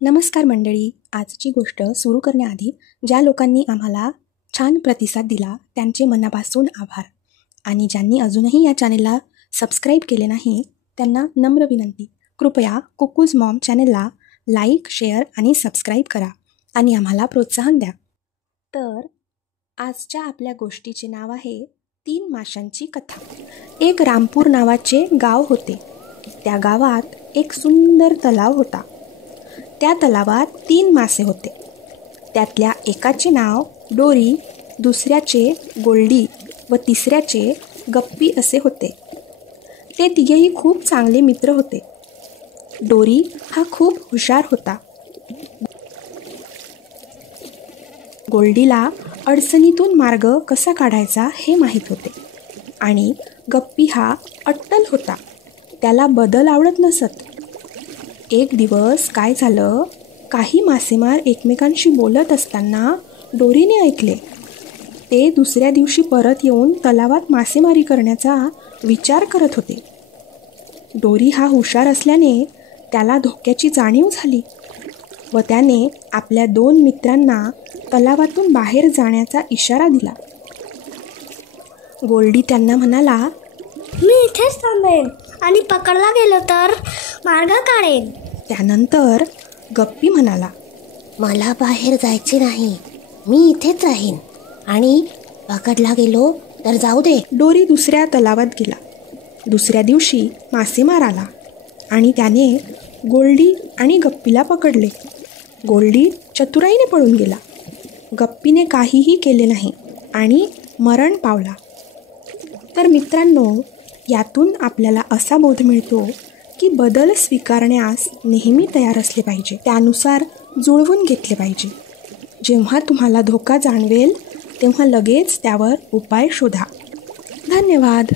नमस्कार मंडळी. आजची गोष्ट सुरू करण्याआधी ज्या लोकांनी आम्हाला छान प्रतिसाद दिला त्यांचे मनापासून आभार, आणि ज्यांनी अजूनही या चॅनेलला सबस्क्राईब केले नाही त्यांना नम्र विनंती, कृपया कुकूज मॉम चॅनेलला लाईक, शेअर आणि सबस्क्राईब करा आणि आम्हाला प्रोत्साहन द्या. तर आजच्या आपल्या गोष्टीचे नाव आहे 3 माशांची कथा. एक रामपूर नावाचे गाव होते. त्या गावात एक सुंदर तलाव होता. त्या तलावात 3 मासे होते. त्यातल्या एकाचे नाव डोरी, दुसऱ्याचे गोल्डी व तिसऱ्याचे गप्पी असे होते. ते तिघेही खूप चांगले मित्र होते. डोरी हा खूप हुशार होता. गोल्डीला अडचणीतून मार्ग कसा काढायचा हे माहीत होते, आणि गप्पी हा अट्टल होता. त्याला बदल आवडत नसत. एक दिवस काय झालं, काही मासेमार एकमेकांशी बोलत असताना डोरीने ऐकले. ते दुसऱ्या दिवशी परत येऊन तलावात मासेमारी करण्याचा विचार करत होते. डोरी हा हुशार असल्याने त्याला धोक्याची जाणीव झाली व त्याने आपल्या 2 मित्रांना तलावातून बाहेर जाण्याचा इशारा दिला. गोल्डी त्यांना म्हणाला, मी इथेच थांबेन आणि पकडला गेलो तर मार्ग काढेन. त्यानंतर गप्पी म्हणाला, मला बाहेर जायचे नाही, मी इथेच राहीन आणि पकडला गेलो तर जाऊ दे. डोरी दुसऱ्या तलावात गेला. दुसऱ्या दिवशी मासेमार आला आणि त्याने गोल्डी आणि गप्पीला पकडले. गोल्डी चतुराईने पळून गेला. गप्पीने काहीही केले नाही आणि मरण पावला. तर मित्रांनो, यातून आपल्याला असा बोध मिळतो की बदल स्वीकारण्यास नेहमी तयार असले पाहिजे, त्यानुसार जुळवून घेतले पाहिजे. जेव्हा तुम्हाला धोका जाणवेल तेव्हा लगेच त्यावर उपाय शोधा. धन्यवाद.